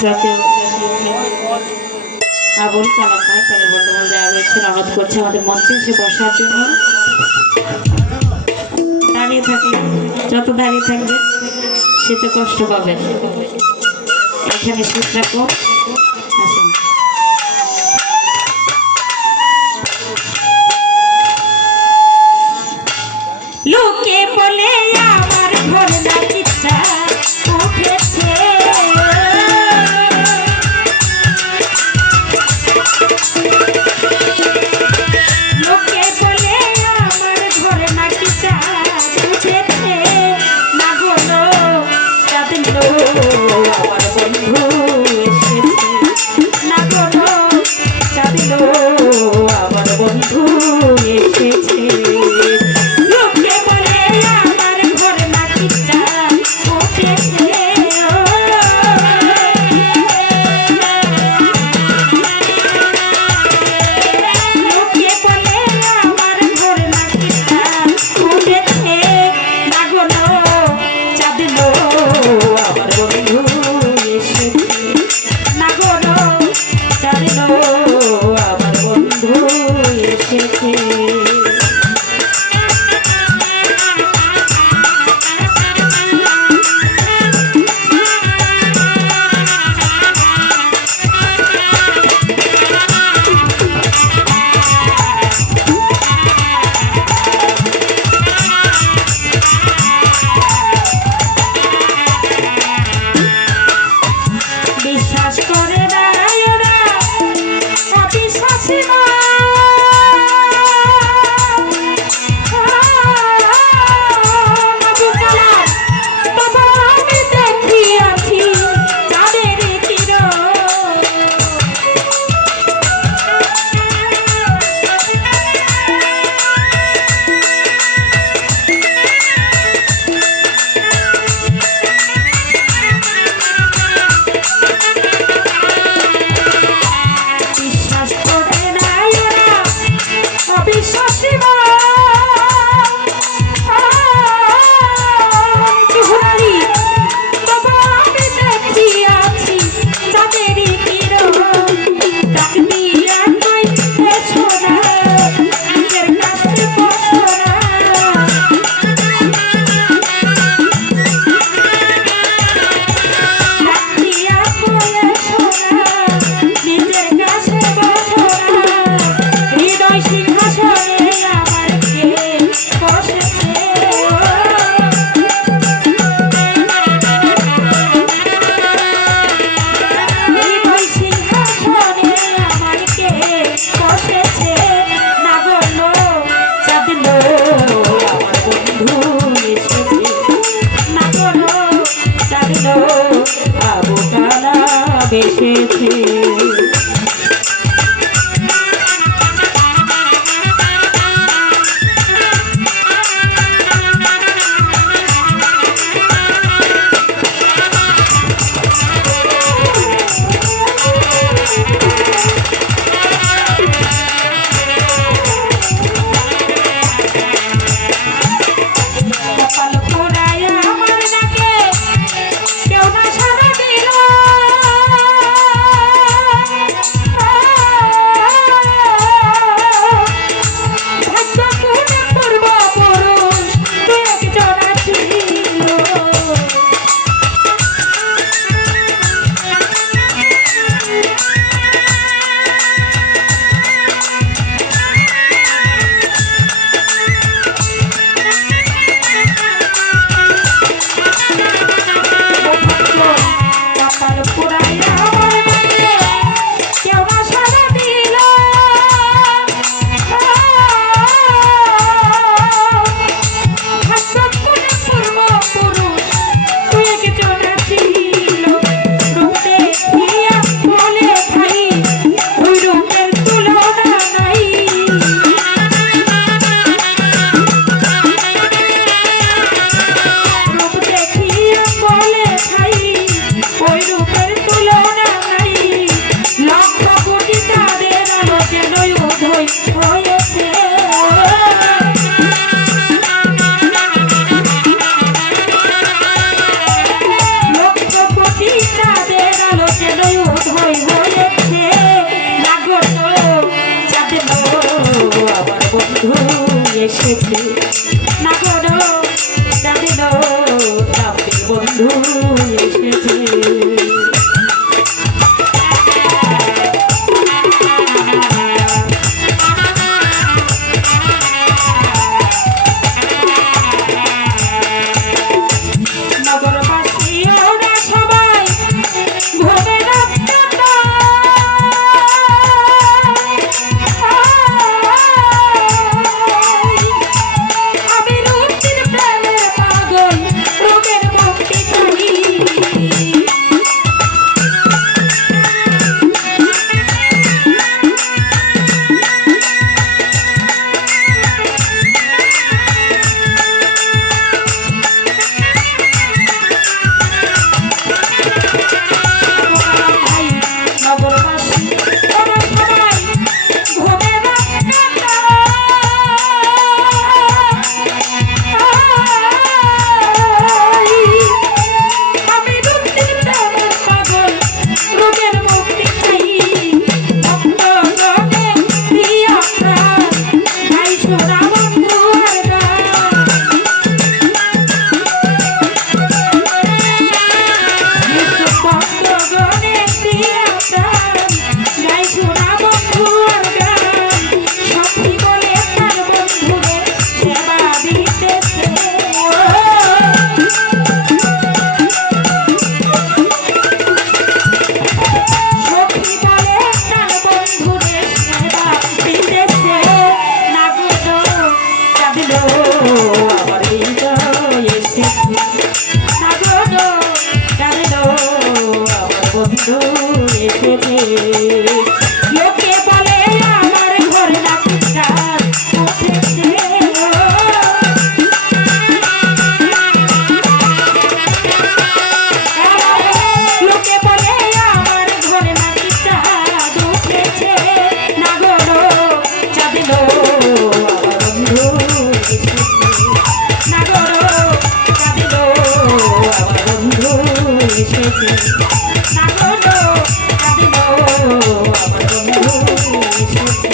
শ্রোতেও আবুল কালাম ভাই তাদের বর্তমান যারা রয়েছেন অনুরোধ করছে আমাদের মঞ্চে এসে বসার জন্য। দাঁড়িয়ে থাকে, যত দাঁড়িয়ে থাকবে সে তো কষ্ট পাবেন। এখানে সুখ রাখো, আসেন। লোকে বলে আমার ঘর না চিৎসা উঠেছে, লোকে বলে আমার ঘর না চিৎসা উঠেছে, না বলো যাদের আমার বন্ধু এসেছে, না বলো যাদের আমার বন্ধু এসেছে। বন্ধু এসেছে লোকে বলে আমার ঘরে নাকি চাঁদ উঠেছে লোকে বলে আমার ঘরে নাকি চাঁদ উঠেছে না গো চাঁদ লো আমার বন্ধু এসেছে না গো চাঁদ লো আমার বন্ধু এসেছে না গো চাঁদ লো আমার বন্ধু এসেছে